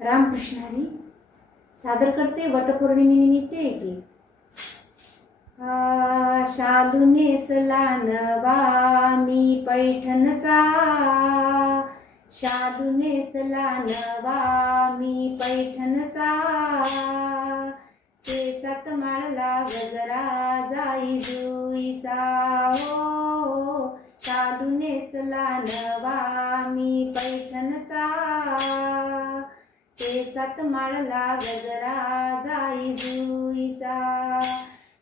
रामकृष्ण हरी सादर करते वटपौर्णिमेनिमित्त एक गीत. शालू नेसला नवा मी पैठणचा, शालू नेसला नवा मी पैठणचा, केसात माळला गजरा जाई जुईचा. हो शालू नेसला नवा मी पैठणचा, केसात माळला गजरा जाई जुईचा.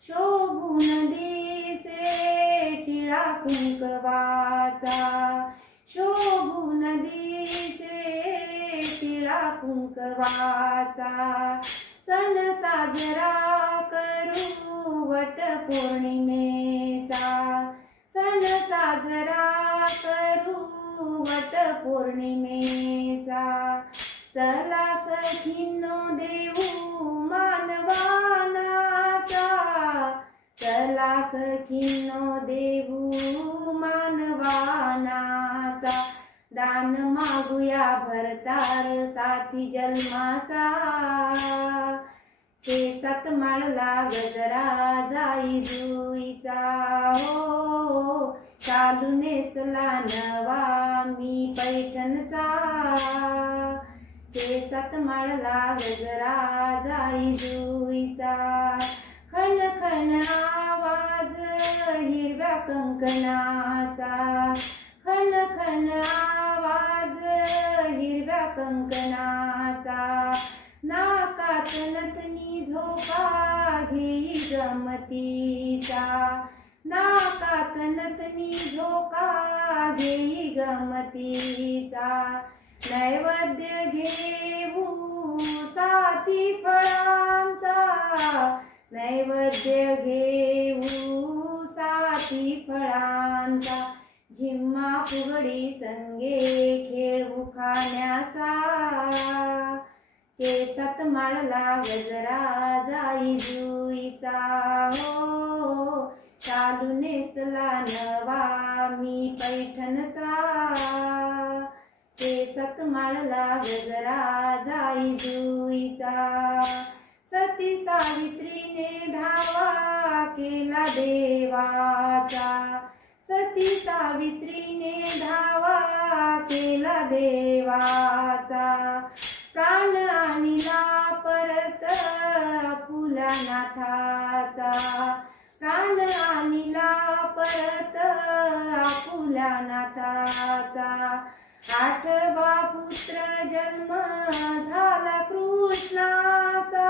शोभून दिसे टिळा कुंकवाचा, शोभून दिसे टिळा कुंकवाचा. सण साजरा करू वट पौर्णिमेचा, सण साजरा करू वट पौर्णिमेचा. चला सखींनो देऊ मानवानाचा, चला सखींनो देऊ मानवानाचा. दान मागूया भरतार साथी जन्माचा, केसात माळला गजरा जाई जुईचा. हो शालू नेसला नवा मी पैठणचा, केसात माळला गजरा जाई जुईचा. खण खण आवाज हिरव्या कंकणाचा, खण खण आवाज हिरव्या कंकणाचा. नाकात नथनी झोका घेई गमतीचा, नाकात नथनी झोका घेई गमतीचा. नैवेद्य घेऊ साथी फळांचा, नैवेद्य घेऊ साथी फळांचा. झिम्मा फुगडी संगे खेळू खाण्याचा, केसात माळला गजरा जाई जुईचा. हो शालू नेसला नवा मी पैठणचा, केसात माळला गजरा जाई जुईचा. सती सावित्रीने धावा केला देवाचा, सती सावित्रीने धावा केला देवाचा. प्राण आणिला परत आपुल्या नाथाचा, प्राण आणिला परत आपुल्या नाथाचा. आठवा पुत्र जन्म झाला कृष्णाचा,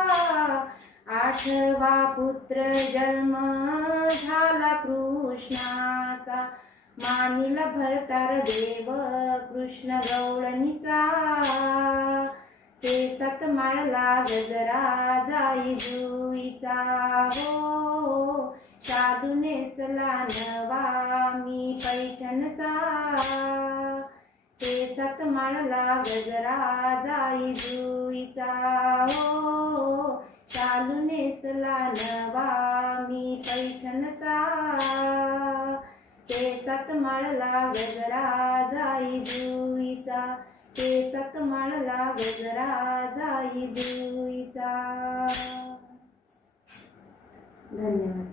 आठवा पुत्र जन्म झाला कृष्णाचा. मानिला भरतार देव कृष्ण गवळणीचा, केसात माळला गजरा जाई जुईचा. हो शालू नेसला नवा मी पैठणचा, केसात माळला गजरा जाई जुईचा. हो शालू नेसला नवा मी पैठणचा, केसात माळला गजरा जाई जुईचा, केसात माळला गजरा जाई जुईचा. धन्यवाद.